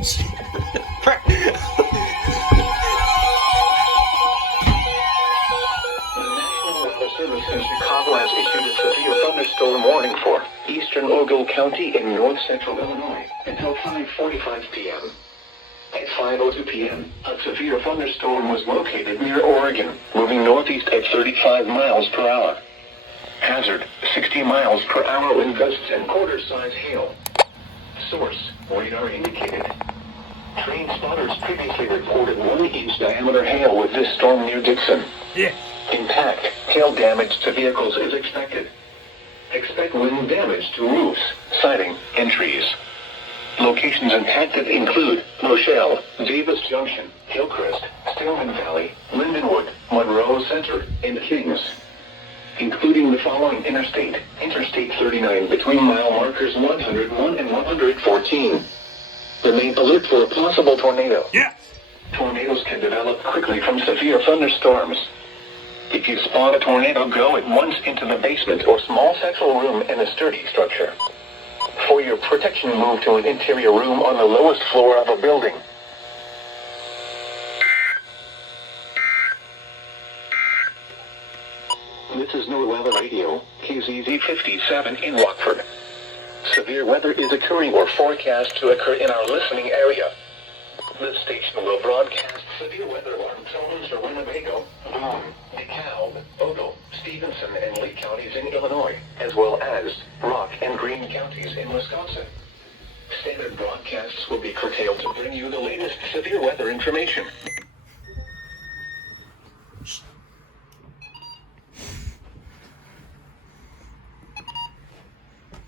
Service in Chicago has issued a severe thunderstorm warning for eastern Ogle County in north-central Illinois until 5:45 p.m. At 5:02 p.m., a severe thunderstorm was located near Oregon, moving northeast at 35 miles per hour. Hazard, 60 miles per hour wind gusts and quarter-size hail. Source, radar indicated. Train spotters previously reported 1-inch diameter hail with this storm near Dixon. Yeah. Impact, hail damage to vehicles is expected. Expect wind damage to roofs, siding, and trees. Locations impacted include Rochelle, Davis Junction, Hillcrest, Stillman Valley, Lindenwood, Monroe Center, and Kings. Including the following Interstate 39 between mile markers 101 and 114. Remain alert for a possible tornado. Yes. Tornadoes can develop quickly from severe thunderstorms. If you spot a tornado, go at once into the basement or small central room in a sturdy structure. For your protection, move to an interior room on the lowest floor of a building. This is Noaa Weather Radio, KZZ 57 in Rockford. Severe weather is occurring or forecast to occur in our listening area. This station will broadcast severe weather alarm tones for Winnebago, Boone, DeKalb, Ogle, Stevenson, and Lee counties in Illinois, as well as Rock and Greene counties in Wisconsin. Standard broadcasts will be curtailed to bring you the latest severe weather information.